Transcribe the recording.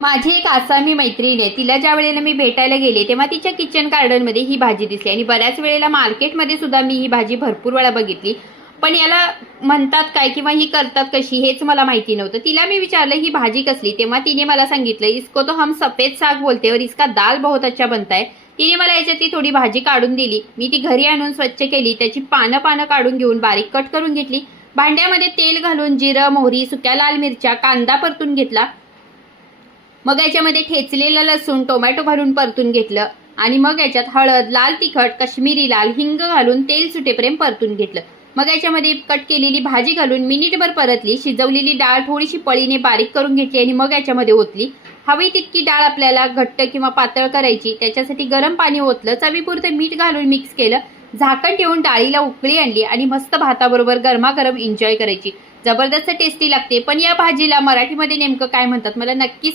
माझी एक आसामी मैत्रीण आहे. तिला ज्या वेळेला मी भेटायला गेले तेव्हा तिच्या किचन गार्डनमध्ये ही भाजी दिसली. आणि बऱ्याच वेळेला मार्केटमध्ये सुद्धा मी ही भाजी भरपूर वेळा बघितली. पण याला म्हणतात काय किंवा ही करतात कशी हेच मला माहिती नव्हतं. तिला मी विचारलं ही भाजी कसली? तेव्हा तिने मला सांगितलं इसको तो हम सफेद साग बोलते और इसका दाल बहुत अच्छा बनताय तिने मला याच्यातली थोडी भाजी काढून दिली. मी ती घरी आणून स्वच्छ केली. त्याची पानं पानं काढून घेऊन बारीक कट करून घेतली. भांड्यामध्ये तेल घालून जिरं मोहरी सुक्या लाल मिरच्या कांदा परतून घेतला. मग याच्यामध्ये ठेचलेलं लसूण टोमॅटो घालून परतून घेतलं. आणि मग याच्यात हळद लाल तिखट काश्मीरी लाल हिंग घालून तेल सुटेपर्यंत परतून घेतलं. मग याच्यामध्ये कट केलेली भाजी घालून मिनिटभर परतली शिजवलेली डाळ थोडीशी पळीने बारीक करून घेतली आणि मग याच्यामध्ये ओतली. हवी तितकी डाळ आपल्याला घट्ट किंवा पातळ करायची त्याच्यासाठी गरम पाणी ओतलं चवीपुरतं मीठ घालून मिक्स केलं झाकण ठेवून डाळीला उकळी आणली आणि मस्त भाताबरोबर गरमागरम एन्जॉय करायची. जबरदस्त टेस्टी लागते. पण या भाजीला मराठीमध्ये नेमकं काय म्हणतात? मला नक्की